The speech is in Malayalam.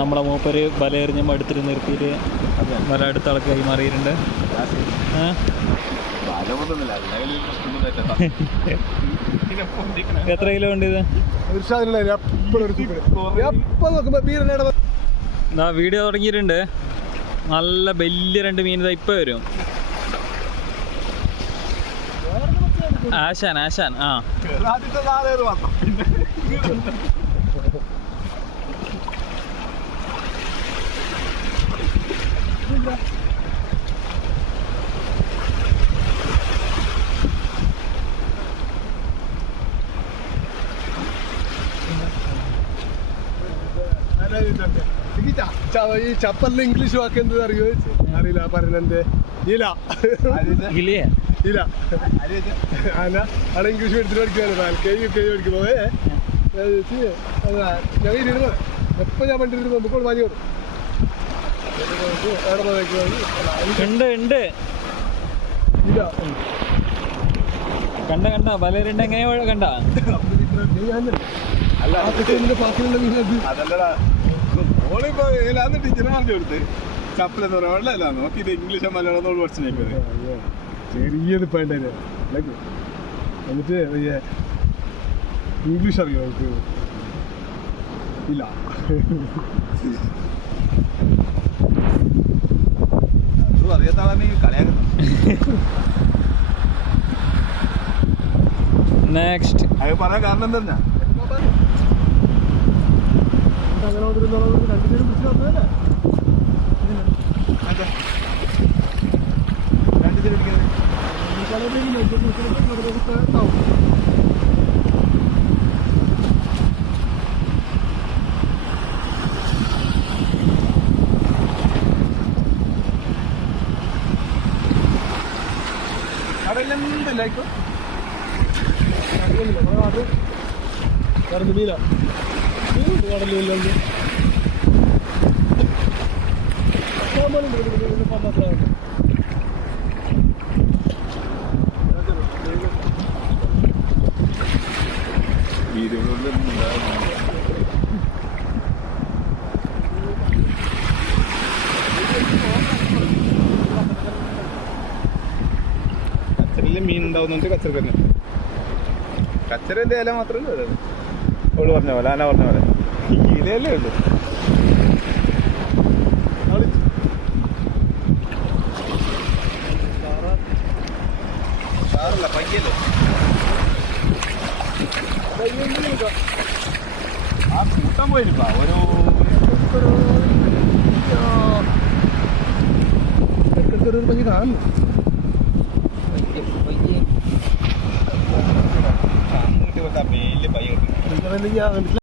നമ്മളെ മൂപ്പര് വലയെറിഞ്ഞ് മടുത്തിട്ട് നിർത്തിയിട്ട് വല അടുത്ത ആൾക്ക് കൈമാറിയിട്ടുണ്ട്. എത്ര കിലോ ഉണ്ട് ഇത്? വീഡിയോ തുടങ്ങിയിട്ടുണ്ട്. നല്ല വലിയ 2 മീൻ ഇപ്പൊ വരും. ആശാൻ ആശാൻ ആ ഈ ചപ്പലിന് ഇംഗ്ലീഷ് വാക്ക് എന്താ അറിയോ? അറിയില്ല. പറഞ്ഞെ ഇല ഇല അവിടെ ഇംഗ്ലീഷ് എടുത്തിട്ട് പഠിക്കുവാണ്. കൈ പഠിക്കുമ്പോ ഞങ്ങൾ ഇരുന്ന് എപ്പോ ഞാൻ വണ്ടി ഇരുന്ന് നമുക്ക് വാങ്ങി കൊടുക്കും. കണ്ട കണ്ട വലരുണ്ട്. എങ്ങനെയാ കണ്ട? ടീച്ചർ പറഞ്ഞു കൊടുത്ത് ചപ്പലെന്ന് പറയാൻ വെള്ളമല്ല നോക്കിട്ട് ഇംഗ്ലീഷോ മലയാളം പഠിച്ചു ചെറിയത് വേണ്ട. എന്നിട്ട് ഇംഗ്ലീഷ് അറിയോ നമുക്ക്? ഇല്ല. അറിയാത്ത കളിയാക്കുന്നു. നെക്സ്റ്റ് അത് പറയാൻ കാരണം എന്താ? അങ്ങനെ രണ്ടുപേരും പിടിച്ചു വന്നതല്ലേ? കടയിലെന്തില്ലായിക്കോ കടന്ന് മീന കടലില്ല. കച്ചറില് മീൻ ഉണ്ടാവുന്നുണ്ട്. കച്ചറ കച്ചറന്റെ ഇല മാത്രമല്ല ഓള് പറഞ്ഞ പോലെ ആന പറഞ്ഞ പോലെ ഇലയല്ലേ ഉള്ളു. സാറല്ല പയ്യല്ലേ ആ കൂട്ടം പോയിരിക്കാ ഓരോ ഭംഗി കാണുന്നു. മേലില് പയ്യ